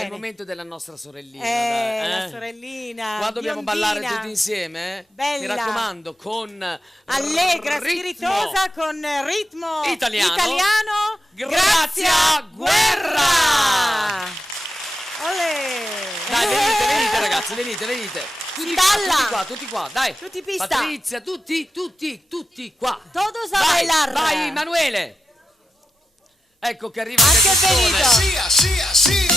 È il momento della nostra sorellina. La sorellina. Qua dobbiamo biondina, ballare tutti insieme. Bella. Mi raccomando, con allegra, ritmo spiritosa, con ritmo italiano. Grazia Guerra. Olè. Dai, venite ragazzi, venite. Tutti qua, dai. Tutti pista. Patrizia, tutti qua. Todos a bailar. Vai, Emanuele. Ecco che arriva anche Benito. Sì.